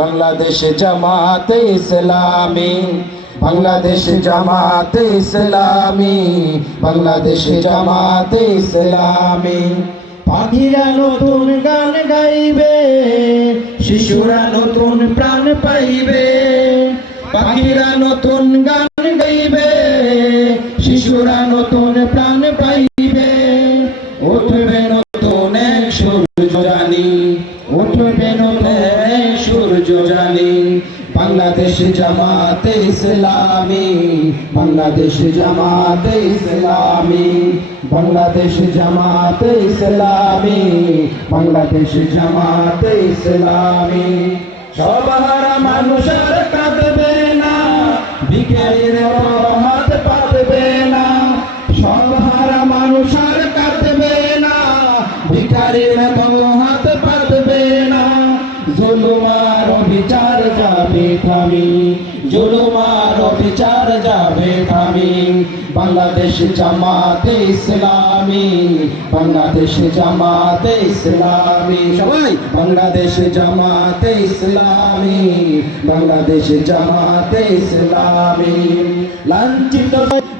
বাংলাদেশ জামাতে ইসলামী, বাংলাদেশ জামাতে ইসলামী, বাংলাদেশ জামাতে ইসলামী। পাখিরা নতুন গান গাইবে, শিশুরা নতুন প্রাণ পাইবে। পাখিরা নতুন গান গাইবে, শিশুরা নতুন প্রাণ পাইবে। উঠবে নতুন এক সূর্য জানি, উঠবে নতুন এক সূর্য জানি। বাংলাদেশ জামাতে ইসলামী, বাংলাদেশ জামাতে ইসলামী, বাংলাদেশ জামাতে ইসলামী, বাংলাদেশ জামাতে ইসলামী। সবার মানুষ আর কাঁদবে না, ভিখারির হাত পাতবে না। সবার মানুষ আর কাঁদবে না, ভিখারির হাত পাতবে না। জুলুমার বিচার যাবে থামি, জুলুমার বিচার যাবে থামি। বাংলাদেশ জামাতে ইসলামী, বাংলাদেশ জামাতে ইসলামী। সবাই বাংলাদেশ জামাতে ইসলামী, বাংলাদেশ জামাতে ইসলামী। লাঞ্ছিত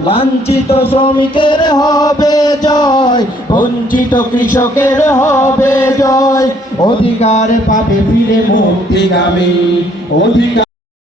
লাঞ্ছিত শ্রমিকের হবে জয়, বঞ্চিত কৃষকের হবে জয়। অধিকার পাবে ফিরে মুক্তিগামী, অধিকার